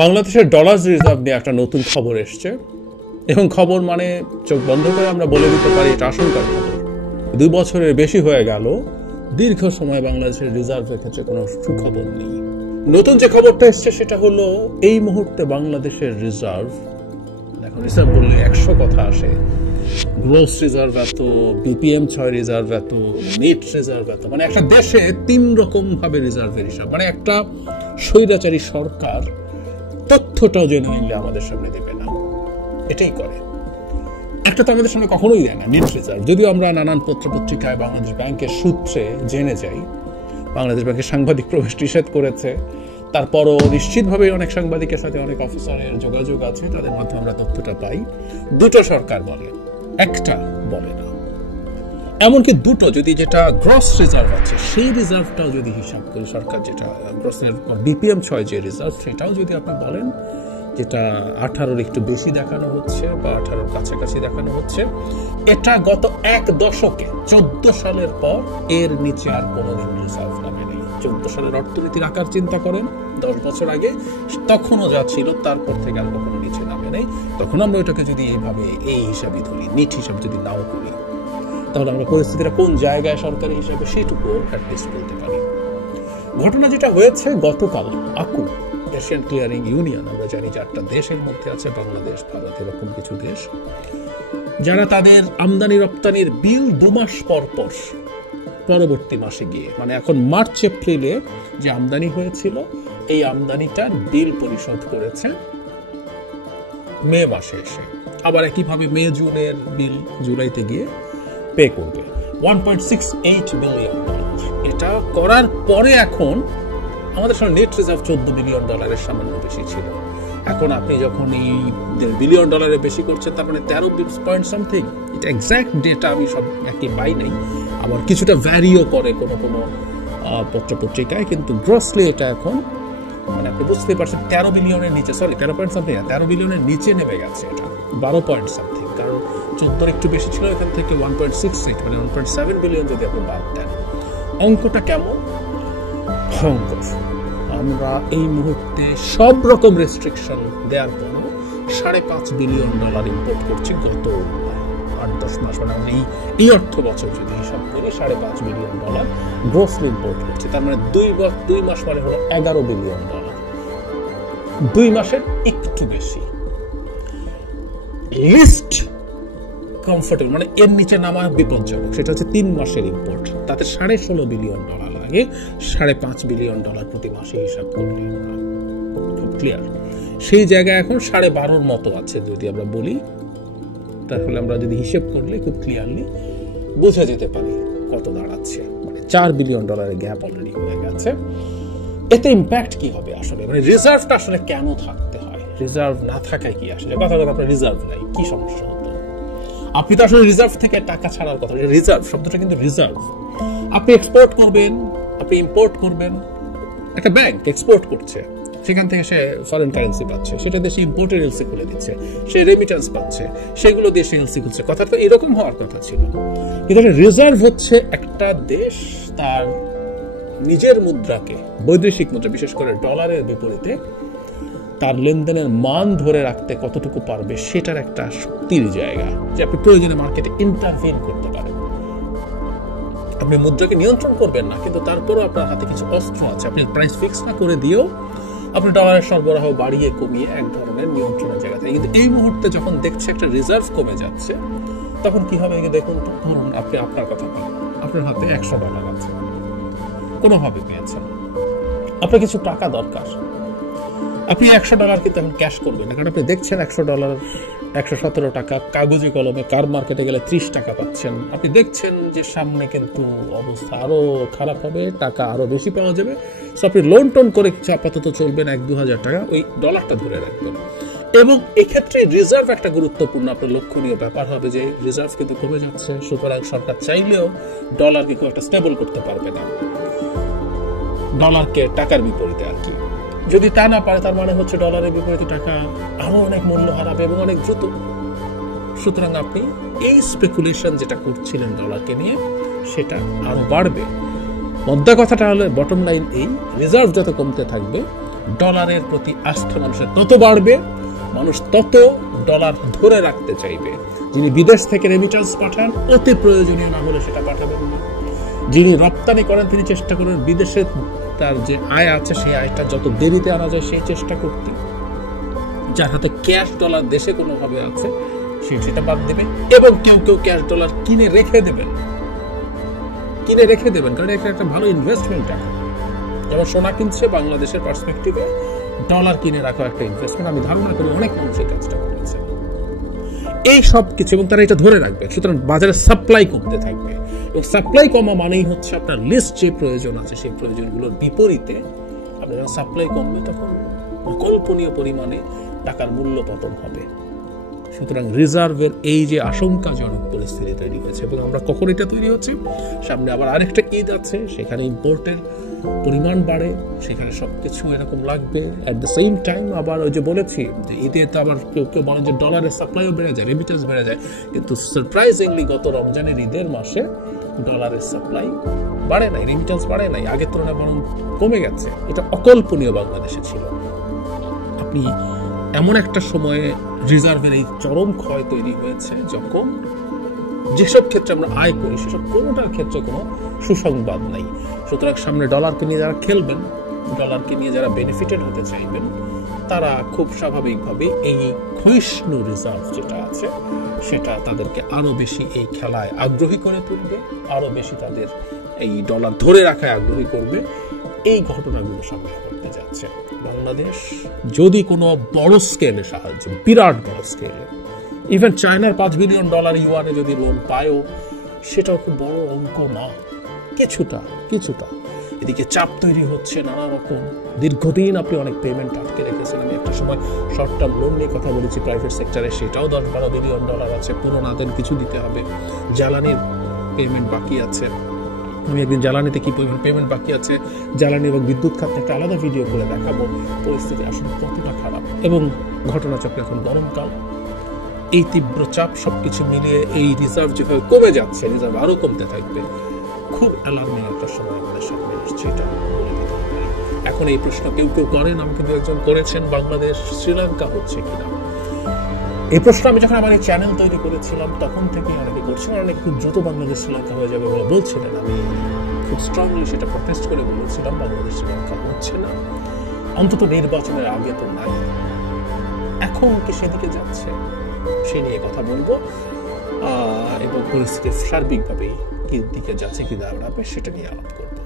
বাংলাদেশের dollar reserve নিয়ে একটা নতুন খবর এসছে এবং খবর মানে চোখ বন্ধ করে আমরা বলে দিতে পারি এটা আশঙ্কার খবর। 2 বছরের বেশি হয়ে গেল দীর্ঘ সময় বাংলাদেশের রিজার্ভের ক্ষেত্রে কোনো সুখবর নেই। নতুন যে খবরটা এসছে সেটা হলো এই মুহূর্তে বাংলাদেশের রিজার্ভ, এখন রিজার্ভ বললে 100 কথা আসে, গ্রোস রিজার্ভ এত, বিপিএম 6 রিজার্ভ এত, নেট রিজার্ভ এত, মানে একটা দেশে 3 রকম ভাবে রিজার্ভের হিসাব। মানে একটা স্বৈরাচারী সরকার তথ্যটাও জেনে নিলে আমাদের সামনে দেবে না, এটাই করে। একটা তো আমাদের সামনে কখনোই দেয় না, নেট রিজার্ভ। যদিও আমরা নানান পত্রপত্রিকায় বাংলাদেশ ব্যাংকের সূত্রে জেনে যাই বাংলাদেশ ব্যাংকের সাংবাদিক প্রবেশ নিষেধ করেছে, তারপরও নিশ্চিতভাবে অনেক সাংবাদিকের সাথে অনেক অফিসারের যোগাযোগ আছে, তাদের মাধ্যমে আমরা তথ্যটা পাই। 2টো সরকার বলে, একটা বলে না। এমনকি 2টো যদি যেটা গ্রস রিজার্ভ আছে সেই রিজার্ভটাও যদি হিসাব করি, সরকার যেটা গ্রস বিপিএম 6 যে রিজার্ভ সেটাও যদি আপনি বলেন যেটা 18-র একটু বেশি দেখানো হচ্ছে বা 18-র কাছাকাছি দেখানো হচ্ছে, এটা গত 1 দশকে 14 সালের পর এর নিচে আর কোনোদিন রিজার্ভ নামেনি। 14 সালের অর্থনীতির আকার চিন্তা করেন, 10 বছর আগে তখনও যা ছিল তারপর থেকে আর কখনো নিচে নামে নেই। তখন আমরা ওইটাকে যদি এইভাবে এই হিসাবে ধরি, নিট হিসাব যদি নাও করি, তাহলে আমরা পরিস্থিতিটা কোন জায়গায় সরকারি হিসাবে সেটুকু অ্যাটলিস্ট বলতে পারি। ঘটনা যেটা হয়েছে গতকাল, আকু এশিয়ান ক্লিয়ারিং ইউনিয়ন, আমরা জানি 4টা দেশের মধ্যে আছে বাংলাদেশ, ভারত, এরকম কিছু দেশ, যারা তাদের আমদানি রপ্তানির বিল 2 মাস পর পর পরবর্তী মাসে গিয়ে, মানে এখন মার্চ এপ্রিলে যে আমদানি হয়েছিল এই আমদানিটার বিল পরিশোধ করেছে মে মাসে এসে, আবার একইভাবে মে জুনের বিল জুলাইতে গিয়ে পে করবে 1.68 বিলিয়ন ডলার। এটা করার পরে এখন আমাদের সঙ্গে নেট রিজার্ভ 14 বিলিয়ন ডলারের সামান্য বেশি ছিল। এখন আপনি যখন এই $1.5 বিলিয়ন বেশি করছেন, তার মানে 13 পয়েন্ট সামথিং, এটা এক্সাক্ট ডেটা আমি সব একই পাই নাই, আবার কিছুটা ভ্যারিও করে কোনো কোনো পত্রপত্রিকায়, কিন্তু গ্রসলি এটা এখন মানে আপনি বুঝতে পারছেন 13 বিলিয়নের নিচে, সরি 13 পয়েন্ট সামথিং, 13 বিলিয়নের নিচে নেমে গেছে এটা, 12 পয়েন্ট সামথিং, কারণ 14 একটু বেশি ছিল, এখান থেকে 1.68 মানে 1.7 বিলিয়ন যদি আপনি বাদ দেন, অঙ্কটা কেমন ভয়ঙ্কর। আমরা এই মুহূর্তে সব রকম রেস্ট্রিকশন দেওয়ার পরও $5.5 বিলিয়ন ইম্পোর্ট করছি গত 8-10 মাস, মানে এই অর্থ বছর যদি হিসাব করি $5.5 বিলিয়ন গ্রোসলি ইম্পোর্ট করছি, তার মানে 2 মাস মানে হলো $11 বিলিয়ন, 2 মাসের একটু বেশি। লিস্ট কমফোর্টেবল মানে এর নিচে নামা বিপজ্জনক সেটা হচ্ছে 3 মাসের ইম্পোর্ট, তাতে $16.5 বিলিয়ন লাগে, $5.5 বিলিয়ন প্রতি মাসে হিসাব করলে আমরা খুব ক্লিয়ার। সেই জায়গায় এখন 12.5-র মতো আছে যদি আমরা বলি, তাহলে আমরা যদি হিসেব করলে খুব ক্লিয়ারলি বুঝে যেতে পারি কত দাঁড়াচ্ছে, মানে $4 বিলিয়ন গ্যাপ অলরেডি হয়ে গেছে। এতে ইম্প্যাক্ট কি হবে আসলে, মানে রিজার্ভটা আসলে কেন থাকতে হয়, রিজার্ভ না থাকায় কি আসলে কথা আপনার রিজার্ভ নাই কি সমস্যা হতো? আপনি তো আসলে রিজার্ভ থেকে টাকা ছাড়ার কথা, রিজার্ভ শব্দটা কিন্তু রিজার্ভ। আপনি এক্সপোর্ট করবেন, আপনি ইম্পোর্ট করবেন, একটা ব্যাংক এক্সপোর্ট করছে, সেখান থেকে সে ফরেন কারেন্সি পাচ্ছে, সেটা দেশে ইম্পোর্টের এলসি খুলে দিচ্ছে, সে রেমিটেন্স পাচ্ছে, সেগুলো দেশে এলসি খুলছে, কথা তো এরকম হওয়ার কথা ছিল। কিন্তু রিজার্ভ হচ্ছে একটা দেশ তার নিজের মুদ্রাকে, বৈদেশিক মুদ্রা বিশেষ করে ডলারের বিপরীতে তার লেনদেনের মান ধরে রাখতে কতটুকু পারবে সেটার একটা শক্তির জায়গা, যে আপনি প্রয়োজনে মার্কেটে ইন্টারভিন করতে পারেন। আপনি মুদ্রাকে নিয়ন্ত্রণ করবেন না, কিন্তু তারপরও আপনার হাতে কিছু অস্ত্র আছে, আপনি প্রাইস ফিক্স না করে দিয়েও আপনি ডলারের সরবরাহ বাড়িয়ে কমিয়ে এক ধরনের নিয়ন্ত্রণের জায়গাতে। কিন্তু এই মুহূর্তে যখন দেখছে একটা রিজার্ভ কমে যাচ্ছে, তখন কি হবে দেখুন তো, ধরুন আপনি আপনার কথা বলুন, আপনার হাতে $100 আছে, কোনোভাবে পেয়েছেন, আপনার কিছু টাকা দরকার, আপনি $100 কিন্তু এখন ক্যাশ করবেন না, কারণ আপনি দেখছেন $100 117 টাকা, কাগজি কলমে কার মার্কেটে গেলে 30 টাকা পাচ্ছেন, আপনি দেখছেন যে সামনে কিন্তু অবস্থা আরো খারাপ হবে, টাকা আরো বেশি পাওয়া যাবে, সো আপনি লোন টোন করে কিছু আপাতত চলবেন 1-2 হাজার টাকা, ওই ডলারটা ধরে রাখবেন। এবং এক্ষেত্রে রিজার্ভ একটা গুরুত্বপূর্ণ আপনার লক্ষণীয় ব্যাপার হবে, যে রিজার্ভ কিন্তু কমে যাচ্ছে, সুতরাং সরকার চাইলেও ডলারকে খুব একটা স্টেবল করতে পারবে না, ডলারকে টাকার বিপরীতে আর কি। যদি তা না পারে, তার মানে হচ্ছে ডলারের বিপরীতে টাকা আরো অনেক মূল্য হারাবে এবং অনেক দ্রুত। সুতরাং আপনি এই স্পেকুলেশন যেটা করছিলেন ডলারকে নিয়ে, সেটা আরো বাড়বে। মধ্যা কথাটা হলো, বটম লাইন এই, রিজার্ভ যত কমতে থাকবে ডলারের প্রতি আস্থা মানুষের তত বাড়বে, মানুষ তত ডলার ধরে রাখতে চাইবে। যিনি বিদেশ থেকে রেমিটেন্স পাঠান, অতি প্রয়োজনীয় না হলে সেটা পাঠাবেন না। যিনি রপ্তানি করেন তিনি চেষ্টা করবেন বিদেশে তার যে আয় আছে সেই আয়টা যত দেরিতে আনা যায় সেই চেষ্টা করতে। যার হাতে ক্যাশ ডলার দেশে কোনোভাবে আছে সেটা বাদ দেবে, এবং কেউ কেউ ক্যাশ ডলার কিনে রেখে দেবেন, কারণ এটা একটা ভালো ইনভেস্টমেন্ট। যেমন সোনা কিনছে, বাংলাদেশের পার্সপেক্টিভে ডলার কিনে রাখা একটা ইনভেস্টমেন্ট। আমি ধারণা করি অনেক মানুষ এই কাজটা করেছে। এই সব কিছু, এবং তারা এটা ধরে রাখবে। সুতরাং বাজারে সাপ্লাই কমতে থাকবে, এবং সাপ্লাই কমা মানেই হচ্ছে আপনার লিস্ট যে প্রয়োজন আছে সেই প্রয়োজনগুলোর বিপরীতে আপনার যখন সাপ্লাই কমবে তখন অকল্পনীয় পরিমাণে টাকার মূল্য পতন হবে। সুতরাং রিজার্ভের এই যে আশঙ্কাজনক পরিস্থিতি তৈরি হয়েছে, এবং আমরা কখন এটা তৈরি হচ্ছে, সামনে আবার আরেকটা ঈদ আছে, সেখানে ইম্পোর্টের পরিমাণ বাড়ে, সেখানে সবকিছু এরকম লাগবে। অ্যাট দ্য সেম টাইম আবার ওই যে বলেছি যে ঈদে তো আবার কেউ কেউ বলেন যে ডলারের সাপ্লাইও বেড়ে যায়, রেমিটেন্স বেড়ে যায়, কিন্তু সারপ্রাইজিংলি গত রমজানের ঈদের মাসে ডলারের সাপ্লাই বাড়ে নাই, রেমিটেন্স বাড়ে নাই, আগের তুলনায় বরং কমে গেছে। এটা অকল্পনীয় বাংলাদেশে ছিল। আপনি এমন একটা সময়ে রিজার্ভের এই চরম ক্ষয় তৈরি হয়েছে যখন যেসব ক্ষেত্রে আমরা আয় করি সেসব কোনোটার ক্ষেত্রে কোনো সুসংবাদ নাই। সুতরাং সামনে ডলারকে নিয়ে যারা খেলবেন, ডলারকে নিয়ে যারা বেনিফিটেড হতে চাইবেন, তারা খুব স্বাভাবিকভাবে এই ক্ষয়িষ্ণু রিজার্ভ যেটা আছে সেটা তাদেরকে আরো বেশি এই খেলায় আগ্রহী করে তুলবে, আরো বেশি তাদের এই ডলার ধরে রাখায় আগ্রহী করবে। এই ঘটনাগুলো সামনে ঘটতে যাচ্ছে। বাংলাদেশ যদি কোনো বড় স্কেলে সাহায্য, বিরাট বড় স্কেলে, ইভেন চায়নার $5 বিলিয়ন ইউয়ানে যদি লোন পায়ও সেটাও খুব বড় অঙ্ক না, কিছুটা। এদিকে চাপ তৈরি হচ্ছে নানা রকম। দীর্ঘদিন আপনি অনেক পেমেন্ট আটকে রেখেছেন। আমি একটা সময় শর্ট টার্ম লোন নিয়ে কথা বলেছি প্রাইভেট সেক্টরে, সেটাও $10-12 বিলিয়ন আছে, পুরো না দেন কিছু দিতে হবে। জ্বালানির পেমেন্ট বাকি আছে, আমি একদিন জ্বালানিতে কি পরিমাণ পেমেন্ট বাকি আছে, জ্বালানি এবং বিদ্যুৎ খাতে একটা আলাদা ভিডিও করে দেখাবো পরিস্থিতি আসলে কতটা খারাপ। এবং ঘটনাচক্রে এখন গরমকাল, এই তীব্র চাপ সবকিছু মিলিয়ে এই রিজার্ভ যেভাবে কমে যাচ্ছে, রিজার্ভ আরো কমতে থাকবে। খুব অ্যালার্মিং একটা সময় আমাদের সামনে আসছে, এটা বলে দিতে পারি। এখন এই প্রশ্ন কেউ করেন, আমাকে দু একজন করেছেন, বাংলাদেশ শ্রীলঙ্কা হচ্ছে কিনা। এই প্রশ্ন আমি যখন আমার এই চ্যানেল তৈরি করেছিলাম তখন থেকে অনেকে করছিলেন, অনেকে খুব দ্রুত বাংলাদেশ শ্রীলঙ্কা হয়ে যাবে বলে বলছিলেন। আমি খুব স্ট্রংলি সেটা প্রটেস্ট করে বলেছিলাম বাংলাদেশ শ্রীলঙ্কা হচ্ছে না, অন্তত নির্বাচনের আগে তো নাই। এখন কি সেদিকে যাচ্ছে সে নিয়ে কথা বলবো, এবং পরিস্থিতি সার্বিকভাবে কি দিকে যাচ্ছে কি দাঁড়াবে সেটা নিয়ে আলাপ করবো।